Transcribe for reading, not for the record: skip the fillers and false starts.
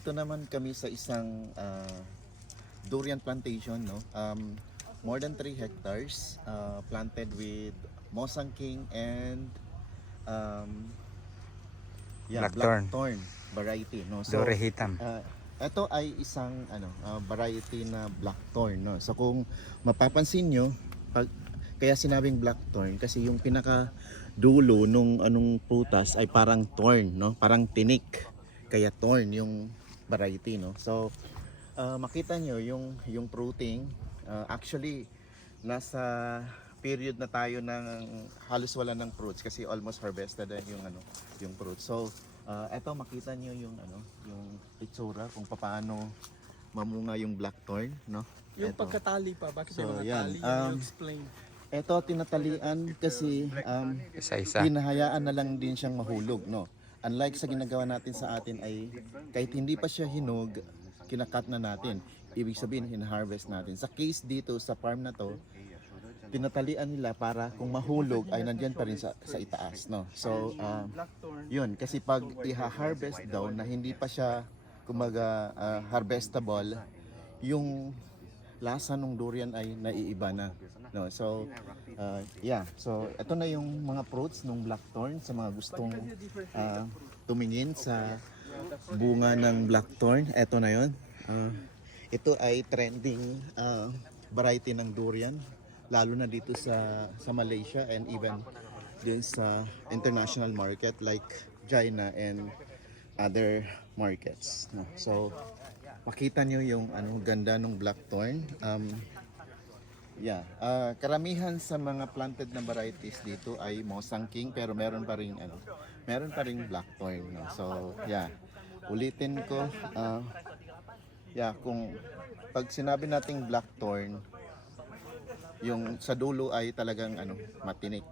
Ito naman kami sa isang durian plantation, no? More than 3 hectares planted with Mosang King and um, Blackthorn. Blackthorn variety, no? So, Dore hitam. ito ay isang variety na Blackthorn, no? So kung mapapansin nyo, kaya sinabing Blackthorn kasi yung pinaka dulo nung anong prutas ay parang thorn, no? Parang tinik. Kaya thorn yung variety, no? So makita nyo yung fruiting, actually nasa period na tayo ng halos wala ng fruits kasi almost harvested na yung fruits. So eto makita nyo yung itsura kung paano mamunga yung blackthorn, no? Yung Eto. pagkatali pa, bakit So, may mga yan. tali? Yan, explain. Eto tinatalian kasi Isa-isa. hinahayaan na lang din siyang mahulog, no? Unlike sa ginagawa natin sa atin ay kahit hindi pa siya hinog, kinakat na natin. Ibig sabihin, hina-harvest natin. Sa case dito sa farm na to, tinatalian nila para kung mahulog ay nandyan pa rin sa itaas, no? So, yun. Kasi pag iha-harvest daw na hindi pa siya, kumaga, harvestable, yung lasa ng durian ay naiiba na. No, so yeah. So ito na yung mga fruits ng blackthorn sa mga gustong tumingin sa bunga ng blackthorn. Ito na yon. Ito ay trending variety ng durian lalo na dito sa Malaysia and even din sa international market like China and other markets. No? So makita nyo yung ganda ng blackthorn. Karamihan sa mga planted na varieties dito ay Mosang King pero meron pa ring blackthorn, no? So, yeah. Ulitin ko, kung pag sinabi nating blackthorn, yung sa dulo ay talagang matinik.